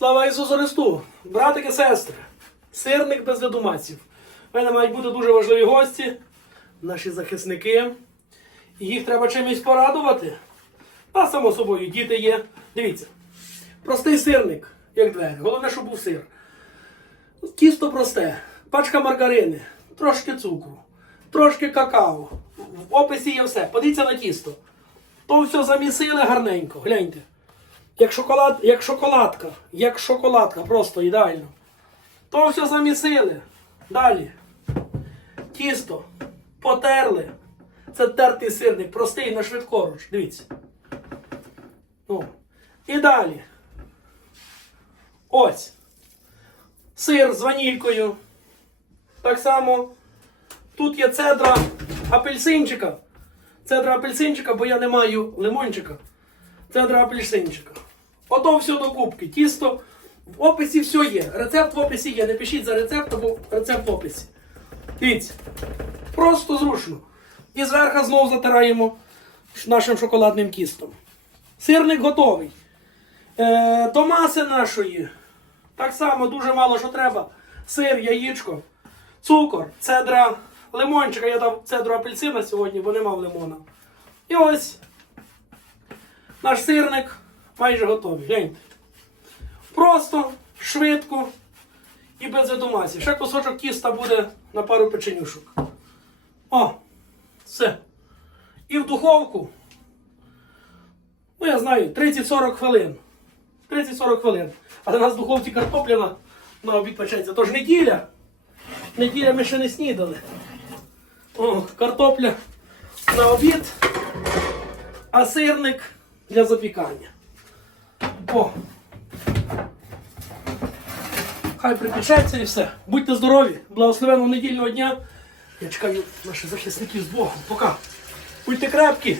Слава Ісусу Христу! Братики, сестри, сирник без видумаців. У мене мають бути дуже важливі гості, наші захисники. Їх треба чимось порадувати. А само собою, діти є. Дивіться. Простий сирник, як двері. Головне, щоб був сир. Тісто просте, пачка маргарини, трошки цукру, трошки какао. В описі є все. Подивіться на тісто. То все замісили гарненько. Гляньте. Як шоколад, як шоколадка, як шоколадка, просто ідеально. То все замісили. Далі. Тісто. Потерли. Це тертий сирник, простий на швидкоруч. Дивіться. Ну. І далі. Ось. Сир з ванількою. Так само. Тут є цедра апельсинчика. Цедра апельсинчика, бо я не маю лимончика. Цедра апельсинчика. Ото все до кубки. Тісто. В описі все є. Рецепт в описі є. Не пишіть за рецепт, бо рецепт в описі. Дивіться. Просто зручно. І зверху знову затираємо нашим шоколадним тістом. Сирник готовий. Е, до маси нашої. Так само дуже мало що треба. Сир, яєчко, цукор, цедра лимончика. Я дав цедру апельсина сьогодні, бо не мав лимона. І ось наш сирник майже готовий. Гляньте. Просто, швидко і без видумасів. Ще кусочок тіста буде на пару печенюшок. О, все. І в духовку. Ну, я знаю, 30-40 хвилин. 30-40 хвилин. Але у нас в духовці картопляна на обід печеться. Тож неділя. Неділя ми ще не снідали. О, картопля на обід, а сирник для запікання. О! Хай припечеться і все. Будьте здорові, благословенного недільного дня. Я чекаю наших захисників з Богом. Пока. Будьте крепкі.